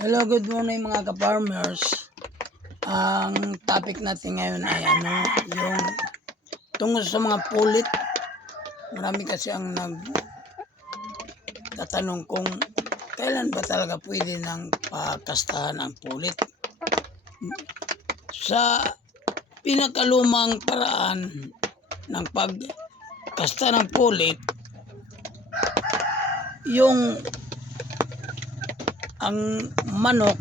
Hello, good morning mga ka-farmers. Ang topic natin ngayon ay yung tungkol sa mga pulit. Marami kasi ang nagtatanong kung kailan ba talaga pwede ng pakastahan ang pulit. Sa pinakalumang paraan ng pagkasta ng pulit, yung ang manok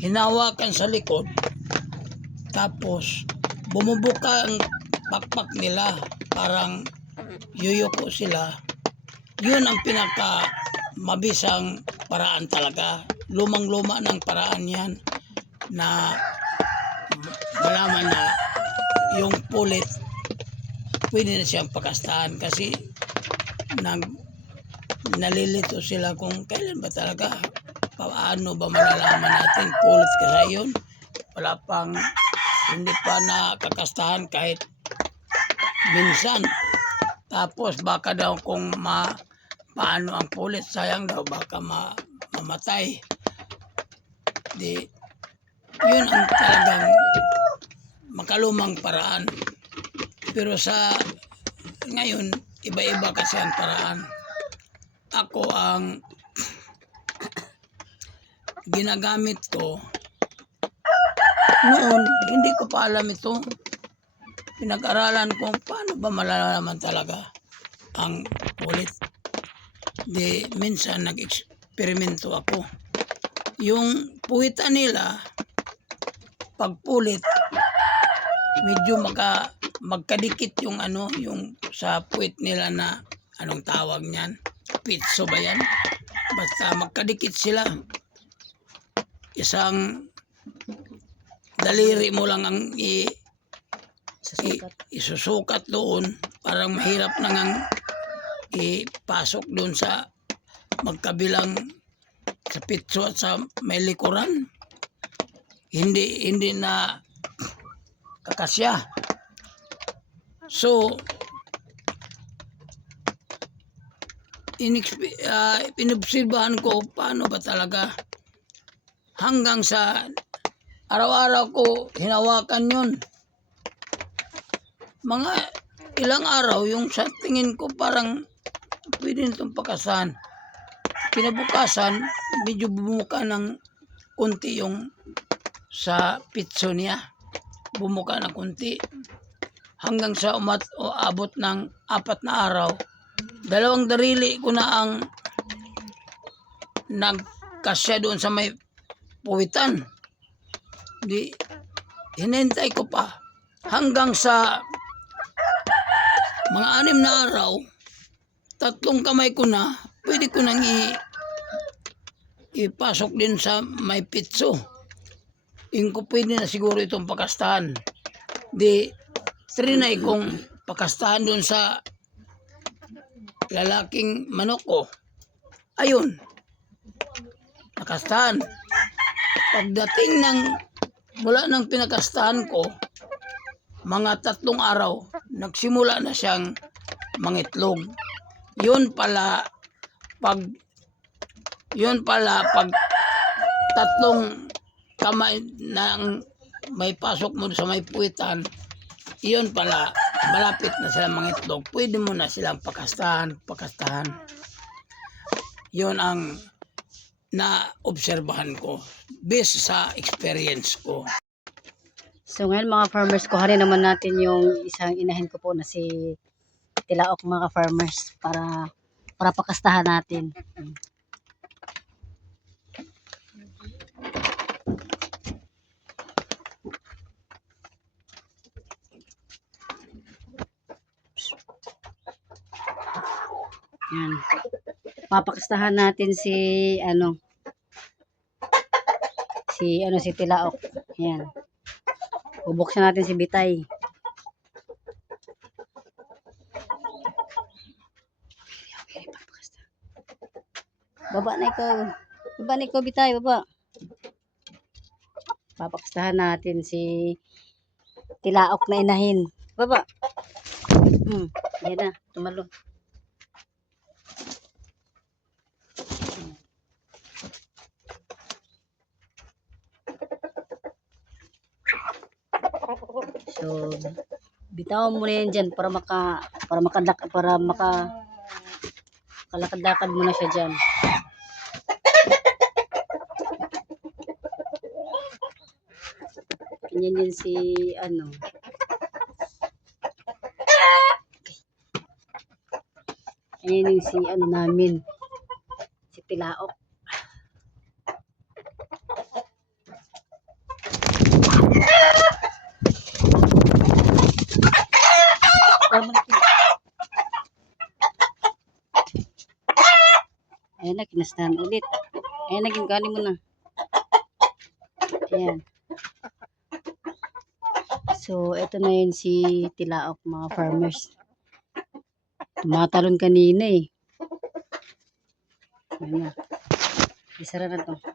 hinawakan sa likod, tapos bumubuka ang pakpak nila, parang yuyuko sila. Yun ang pinaka mabisang paraan talaga. Lumang-luma ng paraan yan na malaman na yung pulit pwede na siyang pakastahan, kasi nalilito sila kung kailan ba talaga. Paano ba malalaman natin pulit kasi yun? Wala pang, hindi pa nakakastahan kahit minsan. Tapos baka daw kung paano ang pulit, sayang daw, baka mamatay. Di, yun ang talagang makalumang paraan. Pero sa ngayon, iba-iba kasi ang paraan. Ako ang ginagamit ko noon, hindi ko pa alam ito. Pinag-aralan ko paano ba malalaman talaga ang pulit. Di minsan nag-eksperimento ako. Yung puwitan nila, pag pulit, medyo magkadikit yung yung sa puwit nila na anong tawag niyan? Pitso ba yan? Basta magkadikit sila. Isang daliri mo lang ang isusukat doon, parang mahirap na ngang ipasok doon sa magkabilang sa pitso at sa may likuran. Hindi na kakasya. So inobserbahan ko paano ba talaga, hanggang sa araw-araw ko hinawakan yun. Mga ilang araw, yung sa tingin ko parang pwede nitong pakasahan. Kinabukasan, medyo bumuka ng kunti yung sa pitso niya. Bumuka ng kunti. Hanggang sa abot ng 4 na araw, 2 darili ko na ang nagkasya doon sa may puwitan. Di, hinintay ko pa hanggang sa mga 6 na araw, 3 kamay ko na, pwede ko nang ipasok din sa may pitso. Yung ko pwede na siguro itong pakastahan. Di, trinay kong pakastahan doon sa lalaking manok ko. Ayun, pakastahan. Pagdating mula ng pinakastahan ko, mga 3 araw, nagsimula na siyang mangitlog. Yun pala pag 3 kamay na may pasok mo sa may puwitan, yun pala malapit na sila mangitlog. Pwede mo na silang pakastahan. Yun ang na-obserbahan ko based sa experience ko. So ngayon mga farmers, kuhanin naman natin yung isang inahin ko po na si Tilaok mga farmers para pakastahan natin. Yan. Papakastahan natin si Tilaok. Yan. Bubuksan natin si Bitay. Baba na ikaw, Bitay, baba. Papakastahan natin si Tilaok na inahin. Baba. Yan na, tumalon. So, bitawan mo na yan dyan para kalakad-lakad mo na siya dyan. Ganyan yun si, ganyan yung si, namin, si Tilaok. Ayan na, kinastahan ulit. Ayan na, galing mo na. Ayan. So, ito na yun si Tilaok, mga farmers. Tumatalon kanina eh. Ayan na. Isara na to.